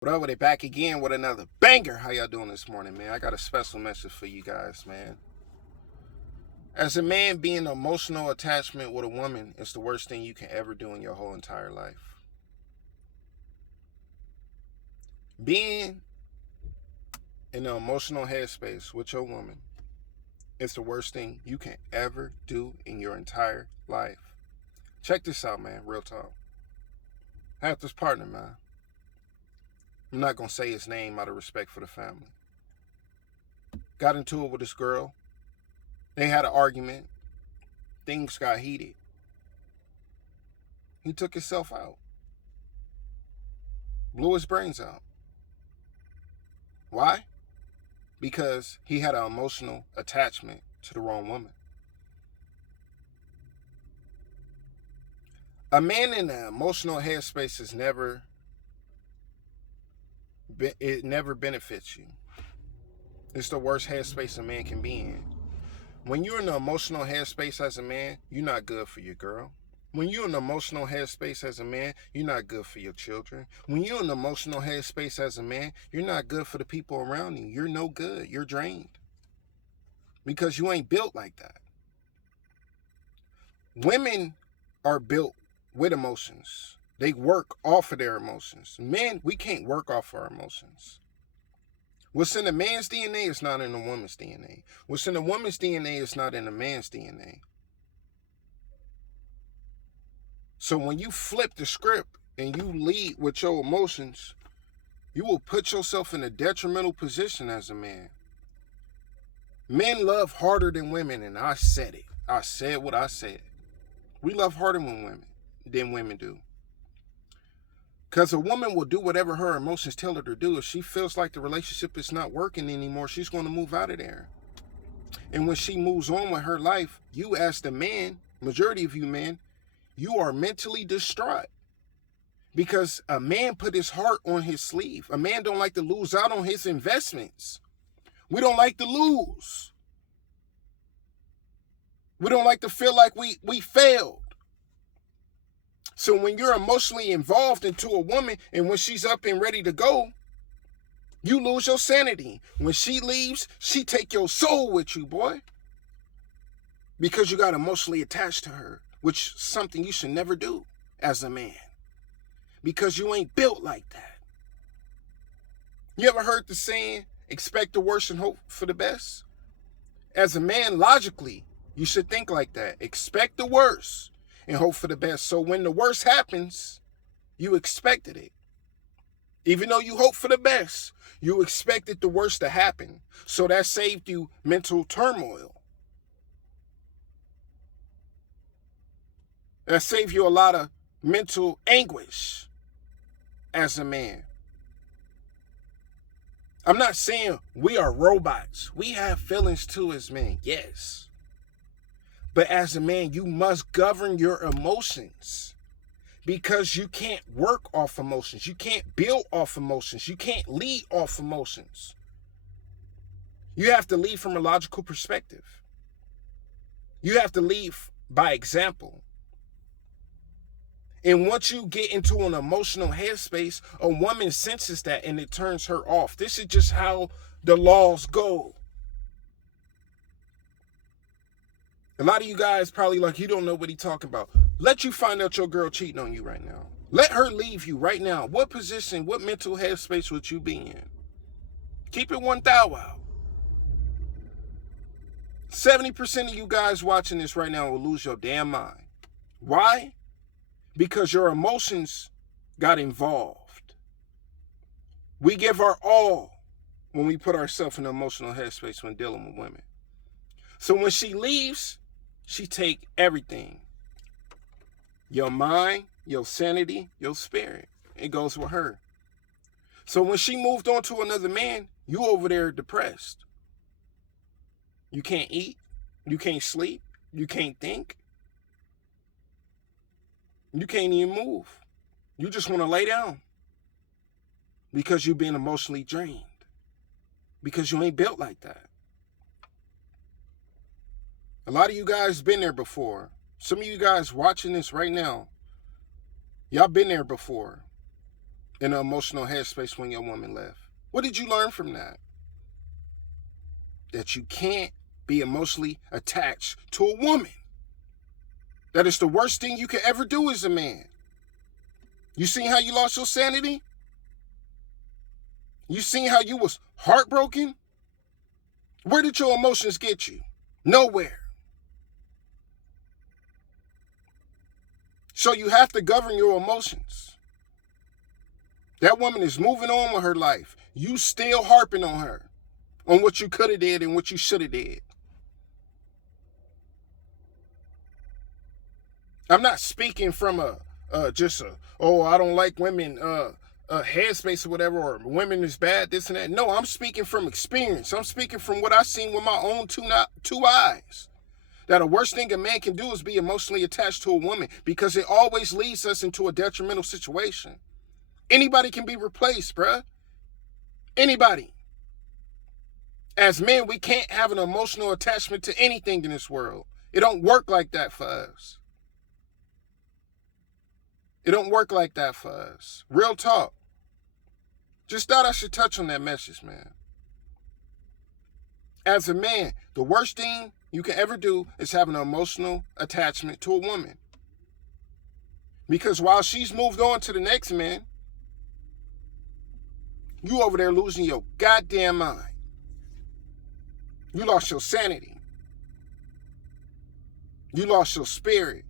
But over there, back again with another banger. How y'all doing this morning, man? I got a special message for you guys, man. As a man, being an emotional attachment with a woman is the worst thing you can ever do in your whole entire life. Being in an emotional headspace with your woman is the worst thing you can ever do in your entire life. Check this out, man. Real talk. I have this partner, man. I'm not going to say his name out of respect for the family. Got into it with this girl. They had an argument. Things got heated. He took himself out. Blew his brains out. Why? Because he had an emotional attachment to the wrong woman. A man in an emotional headspace it never benefits you. It's the worst headspace a man can be in. When you're in an emotional headspace as a man, you're not good for your girl. When you're in an emotional headspace as a man, you're not good for your children. When you're in an emotional headspace as a man, you're not good for the people around you. You're no good. You're drained. Because you ain't built like that. Women are built with emotions. They work off of their emotions. Men, we can't work off our emotions. What's in a man's DNA is not in a woman's DNA. What's in a woman's DNA is not in a man's DNA. So when you flip the script and you lead with your emotions, you will put yourself in a detrimental position as a man. Men love harder than women, and I said it. I said what I said. We love harder than women do. Because a woman will do whatever her emotions tell her to do. If she feels like the relationship is not working anymore, she's going to move out of there. And when she moves on with her life, you as the man, majority of you men, you are mentally distraught. Because a man put his heart on his sleeve. A man don't like to lose out on his investments. We don't like to lose. We don't like to feel like we failed. So when you're emotionally involved into a woman and when she's up and ready to go, you lose your sanity. When she leaves, she take your soul with you, boy. Because you got emotionally attached to her, which is something you should never do as a man. Because you ain't built like that. You ever heard the saying, expect the worst and hope for the best? As a man, logically, you should think like that. Expect the worst and hope for the best. So when the worst happens, you expected it. Even though you hope for the best, you expected the worst to happen. So that saved you mental turmoil. That saved you a lot of mental anguish as a man. I'm not saying we are robots. We have feelings too as men, yes. But as a man, you must govern your emotions. Because you can't work off emotions. You can't build off emotions. You can't lead off emotions. You have to lead from a logical perspective. You have to lead by example. And once you get into an emotional headspace, a woman senses that and it turns her off. This is just how the laws go. A lot of you guys probably like, you don't know what he's talking about. Let you find out your girl cheating on you right now. Let her leave you right now. What position, what mental headspace would you be in? Keep it 1,000. 70% of you guys watching this right now will lose your damn mind. Why? Because your emotions got involved. We give our all when we put ourselves in an emotional headspace when dealing with women. So when she leaves, she take everything. Your mind, your sanity, your spirit. It goes with her. So when she moved on to another man, you over there depressed. You can't eat. You can't sleep. You can't think. You can't even move. You just want to lay down. Because you've been emotionally drained. Because you ain't built like that. A lot of you guys been there before. Some of you guys watching this right now, y'all been there before. in an emotional headspace when your woman left? What did you learn from that? That you can't be emotionally attached to a woman. That is the worst thing you can ever do as a man. You seen how you lost your sanity? You seen how you was heartbroken? Where did your emotions get you? Nowhere. So you have to govern your emotions. That woman is moving on with her life. You still harping on her, on what you could have did and what you should have did. I'm not speaking from I don't like women, headspace or whatever, or women is bad, this and that. No, I'm speaking from experience. I'm speaking from what I've seen with my own two eyes. That the worst thing a man can do is be emotionally attached to a woman, because it always leads us into a detrimental situation. Anybody can be replaced, bruh. Anybody. As men, we can't have an emotional attachment to anything in this world. It don't work like that for us. It don't work like that for us. Real talk. Just thought I should touch on that message, man. As a man, the worst thing you can ever do is have an emotional attachment to a woman. Because while she's moved on to the next man, you over there losing your goddamn mind. You lost your sanity. You lost your spirit.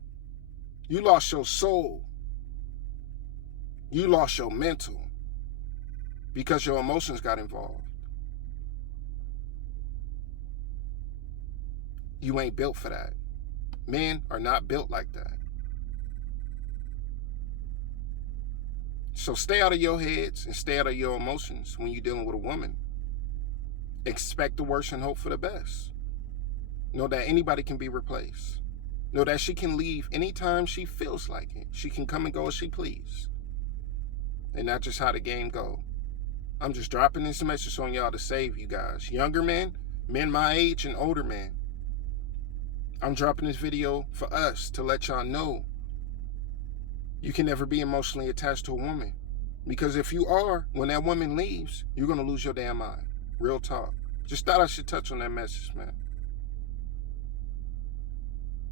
You lost your soul. You lost your mental. Because your emotions got involved. You ain't built for that. Men are not built like that. So stay out of your heads and stay out of your emotions when you're dealing with a woman. Expect the worst and hope for the best. Know that anybody can be replaced. Know that she can leave anytime she feels like it. She can come and go as she please. And that's just how the game go. I'm just dropping this message on y'all to save you guys. Younger men, men my age, and older men. I'm dropping this video for us to let y'all know you can never be emotionally attached to a woman. Because if you are, when that woman leaves, you're going to lose your damn mind. Real talk. Just thought I should touch on that message, man.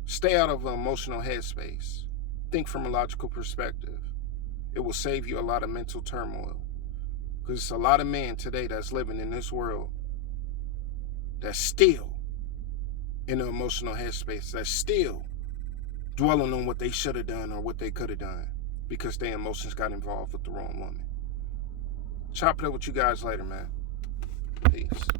Stay out of an emotional headspace. Think from a logical perspective. It will save you a lot of mental turmoil. Because it's a lot of men today that's living in this world that's still in an emotional headspace, that's still dwelling on what they should have done or what they could have done because their emotions got involved with the wrong woman. Chop it up with you guys later, man. Peace.